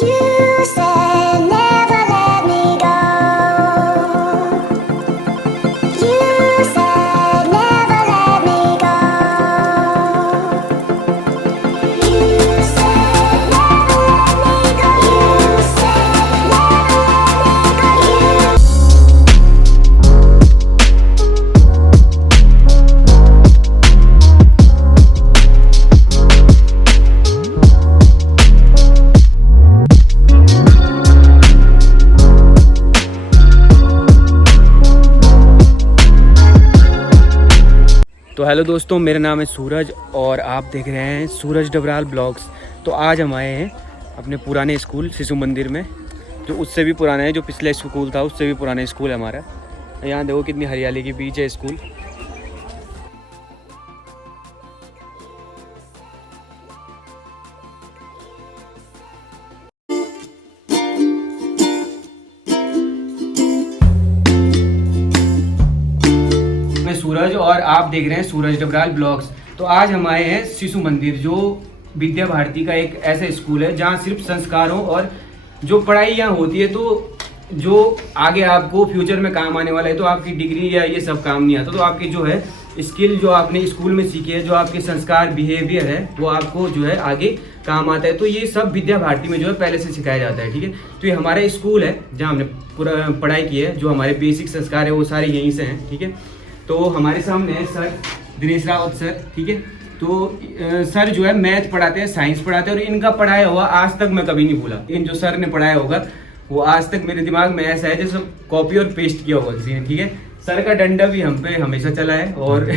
You said never let me go. You said never let me go. You said never let me go. You said never let me go. तो hello दोस्तों, मेरा नाम है सूरज और आप देख रहे हैं सूरज डबराल ब्लॉग्स। तो आज हम आए हैं अपने पुराने स्कूल शिशु मंदिर में, जो उससे भी पुराना है, जो पिछले स्कूल था उससे भी पुराना स्कूल है हमारा। यहाँ देखो कितनी हरियाली के बीच है स्कूल। मैं सूरज और आप देख रहे हैं सूरज डबराल ब्लॉग्स। तो आज हम आए हैं शिशु मंदिर, जो विद्या भारती का एक ऐसा स्कूल है जहाँ सिर्फ संस्कारों और जो पढ़ाई यहाँ होती है, तो जो आगे आपको फ्यूचर में काम आने वाला है, तो आपकी डिग्री या ये सब काम नहीं आता। तो आपकी जो है स्किल जो आपने स्कूल में सीखी है, जो आपके संस्कार बिहेवियर है, वो आपको जो है आगे काम आता है। तो ये सब विद्या भारती में जो है पहले से सिखाया जाता है, ठीक है। तो ये हमारा स्कूल है जहाँ हमने पूरा पढ़ाई की है, जो हमारे बेसिक संस्कार है वो सारे यहीं से हैं, ठीक है। तो हमारे सामने है सर दिनेश रावत सर, ठीक है। तो सर जो है मैथ पढ़ाते हैं, साइंस पढ़ाते हैं, और इनका पढ़ाया हुआ आज तक मैं कभी नहीं भूला। इन जो सर ने पढ़ाया होगा वो आज तक मेरे दिमाग में ऐसा है जैसे कॉपी और पेस्ट किया होगा किसी ने, ठीक है। सर का डंडा भी हम पे हमेशा चला है, और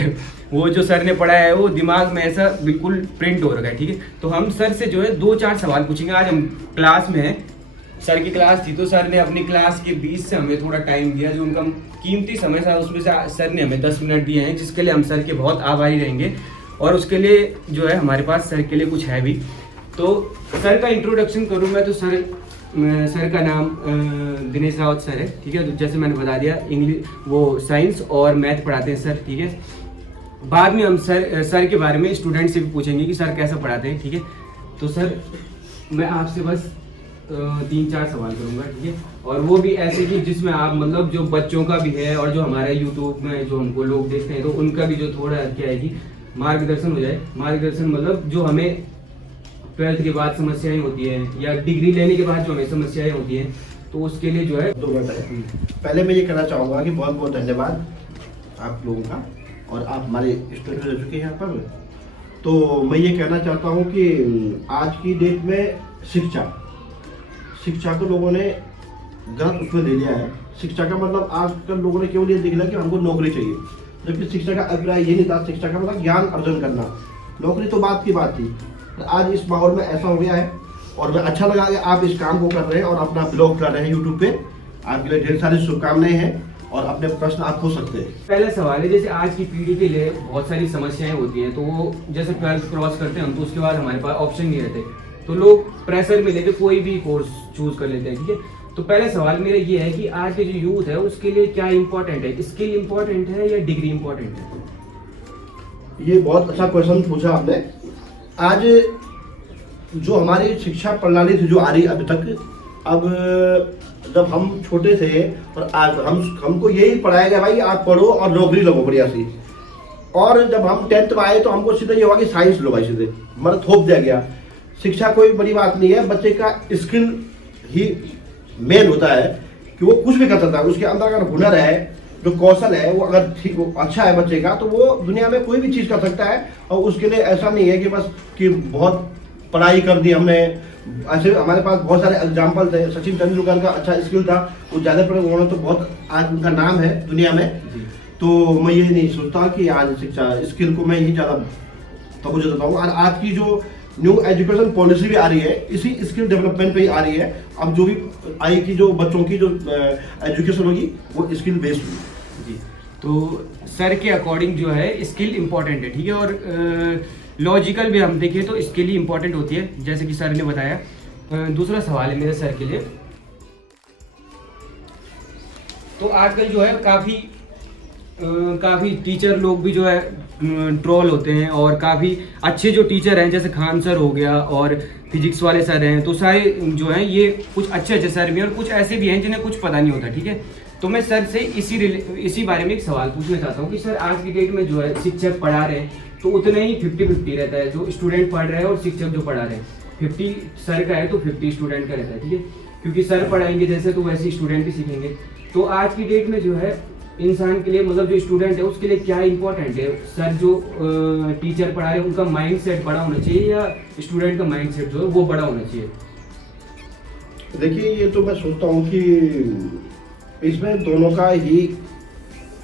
वो जो सर ने पढ़ाया है वो दिमाग में ऐसा बिल्कुल प्रिंट हो रखा है, ठीक है। तो हम सर से जो है 2-4 सवाल पूछेंगे। आज हम क्लास में हैं, सर की क्लास थी, तो सर ने अपनी क्लास के बीच से हमें थोड़ा टाइम दिया, जो उनका कीमती समय था उसमें से सर ने हमें 10 मिनट दिए हैं, जिसके लिए हम सर के बहुत आभारी रहेंगे। और उसके लिए जो है हमारे पास सर के लिए कुछ है भी। तो सर का इंट्रोडक्शन करूँगा तो सर का नाम दिनेश रावत सर है, ठीक है। तो जैसे मैंने बता दिया, इंग्लिश वो साइंस और मैथ पढ़ाते हैं सर, ठीक है। बाद में हम सर के बारे में स्टूडेंट से भी पूछेंगे कि सर कैसा पढ़ाते हैं, ठीक है। तो सर मैं आपसे बस 3-4 सवाल करूंगा, ठीक है। और वो भी ऐसे कि जिसमें आप मतलब जो बच्चों का भी है और जो हमारे यूट्यूब में जो हमको लोग देखते हैं, तो उनका भी जो थोड़ा क्या है कि मार्गदर्शन हो जाए। मार्गदर्शन मतलब जो हमें 12th के बाद समस्याएं होती है या डिग्री लेने के बाद जो हमें समस्याएं होती हैं, तो उसके लिए जो है 2 मिनट है। पहले मैं ये कहना चाहूँगा कि बहुत बहुत धन्यवाद आप लोगों का, और आप हमारे स्टूडेंट रह चुके हैं यहाँ पर। तो मैं ये कहना चाहता हूँ कि आज की डेट में शिक्षा को लोगों ने गलत उसमें ले लिया है। शिक्षा का मतलब आजकल लोगों ने केवल ये देख लिया कि हमको नौकरी चाहिए, जबकि शिक्षा का अभिप्राय ये नहीं था। शिक्षा का मतलब ज्ञान अर्जन करना। नौकरी तो बात की बात थी। आज इस माहौल में ऐसा हो गया है, और मैं अच्छा लगा कि आप इस काम को कर रहे हैं और अपना ब्लॉग कर रहे हैं यूट्यूब पे। आपके लिए ढेर सारी शुभकामनाएं हैं, और अपने प्रश्न आप पूछ सकते हैं। पहला सवाल है, जैसे आज की पीढ़ी के लिए बहुत सारी समस्याएं होती हैं, तो वो जैसे 12th क्रॉस करते हैं हम, तो उसके बाद हमारे पास ऑप्शन नहीं रहते, तो लोग प्रेशर में लेके कोई भी कोर्स चूज कर लेते हैं, ठीक है। तो पहला सवाल मेरा ये है कि आज के जो यूथ है उसके लिए क्या इंपॉर्टेंट है, स्किल इंपॉर्टेंट है या डिग्री इंपॉर्टेंट है? ये बहुत अच्छा क्वेश्चन पूछा आपने। आज जो हमारी शिक्षा प्रणाली थी जो आ रही अभी तक, अब जब हम छोटे थे और आज हमको यही पढ़ाया गया भाई आप पढ़ो और नौकरी लगो बढ़िया सी। और जब हम 10th में आए तो हमको सीधे ये हुआ कि साइंस लो भाई, सीधे मतलब थोप दिया गया। शिक्षा कोई बड़ी बात नहीं है, बच्चे का स्किल ही मेन होता है कि वो कुछ भी कर सकता है। उसके अंदर अगर हुनर है, जो कौशल है, वो अगर ठीक अच्छा है बच्चे का, तो वो दुनिया में कोई भी चीज़ कर सकता है। और उसके लिए ऐसा नहीं है कि बस कि बहुत पढ़ाई कर दी हमने। ऐसे हमारे पास बहुत सारे एग्जाम्पल थे। सचिन तेंदुलकर का अच्छा स्किल था, वो ज़्यादा पढ़े, उन्होंने तो बहुत आज उनका नाम है दुनिया में। तो मैं ये नहीं सोचता कि आज शिक्षा स्किल को मैं ही ज़्यादा तवज्जो देता हूँ। और आज की जो न्यू एजुकेशन पॉलिसी भी आ रही है, इसी स्किल डेवलपमेंट पे ही आ रही है। अब जो भी आई की जो बच्चों की जो एजुकेशन होगी वो स्किल बेस्ड होगी जी। तो सर के अकॉर्डिंग जो है स्किल इम्पॉर्टेंट है, ठीक है। और लॉजिकल भी हम देखें तो स्किल ही इम्पॉर्टेंट होती है, जैसे कि सर ने बताया। दूसरा सवाल है मेरे सर के लिए। तो आजकल जो है काफ़ी काफ़ी टीचर लोग भी जो है ट्रोल होते हैं, और काफ़ी अच्छे जो टीचर हैं जैसे खान सर हो गया और फिजिक्स वाले सर हैं, तो सारे जो हैं ये कुछ अच्छे सर भी हैं और कुछ ऐसे भी हैं जिन्हें कुछ पता नहीं होता। ठीक है, तो मैं सर से इसी बारे में एक सवाल पूछना चाहता हूँ कि सर आज की डेट में जो है शिक्षक पढ़ा रहे हैं तो उतना ही 50-50 रहता है, जो स्टूडेंट पढ़ रहे हैं और शिक्षक जो पढ़ा रहे हैं, 50 सर का है तो 50 स्टूडेंट का रहता है। ठीक है, क्योंकि सर पढ़ाएंगे जैसे तो वैसे स्टूडेंट भी सीखेंगे। तो आज की डेट में जो है इंसान के लिए, मतलब जो स्टूडेंट है उसके लिए क्या इंपॉर्टेंट है? सर जो टीचर पढ़ा रहे हैं उनका माइंड सेट बड़ा होना चाहिए या स्टूडेंट का माइंड सेट जो है वो बड़ा होना चाहिए? देखिए, ये तो मैं सोचता हूँ कि इसमें दोनों का ही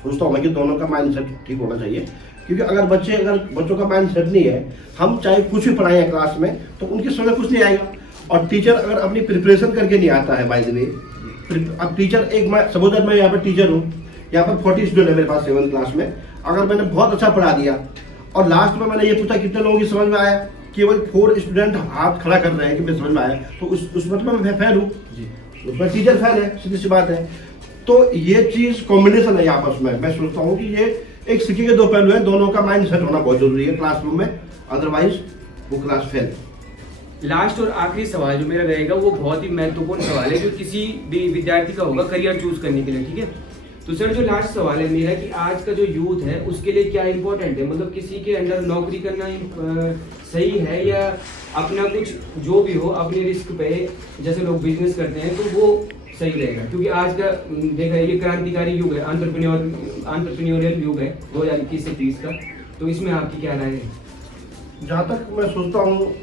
सोचता हूँ मैं कि दोनों का माइंड सेट ठीक होना चाहिए। क्योंकि अगर बच्चों का माइंड सेट नहीं है, हम चाहे कुछ भी पढ़ाएं क्लास में तो उनकी समझ कुछ नहीं आएगा। और टीचर अगर अपनी प्रिपरेशन करके नहीं आता है, बाय द वे, अब टीचर मैं सपोज मैं यहाँ पर टीचर हूँ, यहाँ पर 40 स्टूडेंट है मेरे पास 7th क्लास में। अगर मैंने बहुत अच्छा पढ़ा दिया और लास्ट में मैंने ये पूछा कितने लोगों की समझ में आया, केवल 4 स्टूडेंट हाथ खड़ा कर रहे हैं कि मैं समझ में आया, तो उसमें तो मैं फेल हूँ, उसमें टीचर फेल है, सीधी सी बात है। तो ये चीज़ कॉम्बिनेशन है आपस में। मैं सोचता हूँ कि ये एक सिक्के के दो पहलू हैं, दोनों का माइंड सेट होना बहुत जरूरी है क्लासरूम में, अदरवाइज वो क्लास फेल। लास्ट और आखिरी सवाल जो मेरा रहेगा वो बहुत ही महत्वपूर्ण सवाल है जो किसी भी विद्यार्थी का होगा करियर चूज करने के लिए। ठीक है, तो सर जो लास्ट सवाल है मेरा कि आज का जो यूथ है उसके लिए क्या इंपॉर्टेंट है? मतलब किसी के अंडर नौकरी करना सही है या अपना कुछ जो भी हो अपने रिस्क पे, जैसे लोग बिजनेस करते हैं तो वो सही रहेगा? क्योंकि आज का देखा ये क्रांतिकारी युग है, एंटरप्रेन्योरियल युग है 2021 से 30 का, तो इसमें आपकी क्या राय है? जहाँ तक मैं सोचता हूँ,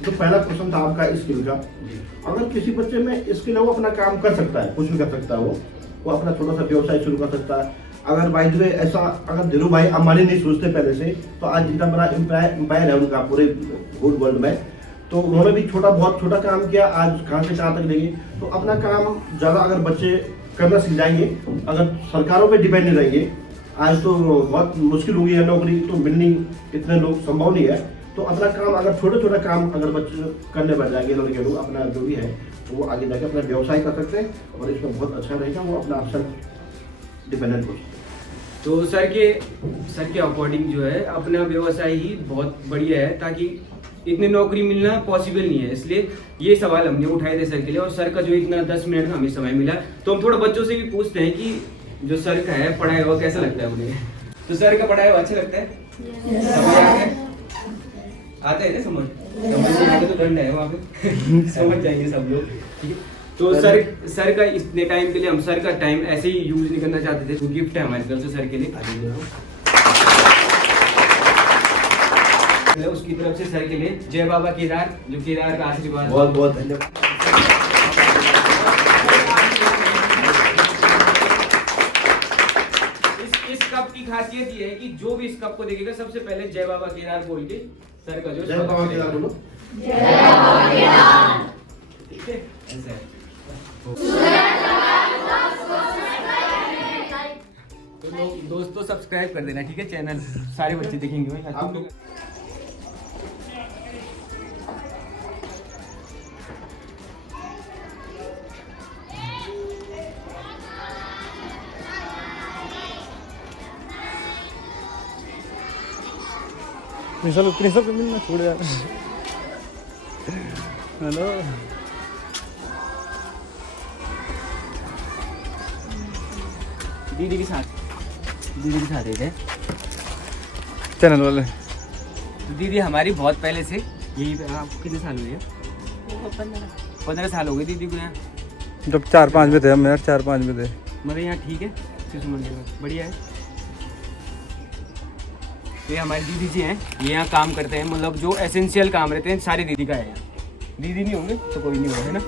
जो पहला क्वेश्चन था आपका स्किल का, अगर किसी बच्चे में स्किल है वो अपना काम कर सकता है, कुछ भी कर सकता है, वो अपना छोटा सा व्यवसाय शुरू कर सकता है। अगर बाय द वे ऐसा अगर धीरू भाई अंबानी नहीं सोचते पहले से, तो आज इतना बड़ा एम्पायर है उनका पूरे होल वर्ल्ड में, तो उन्होंने भी बहुत छोटा काम किया, आज कहाँ से कहाँ तक ले गए। तो अपना काम ज़्यादा अगर बच्चे करना सीख जाएंगे, अगर सरकारों पे डिपेंड नहीं रहेंगे, आज तो बहुत मुश्किल हुई है नौकरी तो मिलनी, इतने लोग संभव नहीं है। तो अपना काम अगर छोटा काम अगर बच्चे करने बैठ जाएंगे, लड़के लोग अपना जो भी है तो वो आगे जाके अपना व्यवसाय कर सकते हैं और इसमें बहुत अच्छा रहेगा, वो अपना सेल्फ डिपेंडेंट हो सकते हैं। तो सर के अकॉर्डिंग जो है अपना व्यवसाय ही बहुत बढ़िया है, ताकि इतने नौकरी मिलना पॉसिबल नहीं है। इसलिए ये सवाल हमने उठाए थे सर के लिए, और सर का जो इतना 10 मिनट का हमें समय मिला तो हम थोड़ा बच्चों से भी पूछते हैं कि जो सर का है पढ़ाया हुआ कैसा लगता है उन्हें। तो सर का पढ़ाया हुआ अच्छा लगता है? आता है ना समझ तो दंड है वहाँ पे समझ जाएंगे सब लोग। ठीक है, तो सर का इतने टाइम के लिए हम सर का टाइम ऐसे ही यूज नहीं करना चाहते थे, तो गिफ्ट है हमारी तरफ से सर के लिए, उसकी तरफ से सर के लिए जय बाबा केदार, जो केदार का आशीर्वाद। बहुत बहुत धन्यवाद। इस कप की खासियत ये है कि जो भी इस कप को देखेगा सबसे पहले जय बाबा केदार बोल के सर का जो जय बाबा केदार बोलो। ठीक है, ऐसा है। तो दोस्तों सब्सक्राइब कर देना, ठीक है, चैनल सारे बच्चे देखेंगे भाई। आप लोग प्रिंसिपल को मिलना छोड़ यार। हेलो, दीदी के साथ एक है चैनल वाले। दीदी हमारी बहुत पहले से यही पे। आपको कितने साल हुए? 15 साल हो गए दीदी को यहाँ। जब 4-5 में थे हम यार, 4-5 में थे। मतलब यहाँ ठीक है, शिशु मंदिर में बढ़िया है। ये हमारी दीदी जी हैं, ये यहाँ काम करते हैं, मतलब जो एसेंशियल काम रहते हैं सारे दीदी का है यहाँ। दीदी नहीं होंगे तो कोई नहीं होगा, है ना।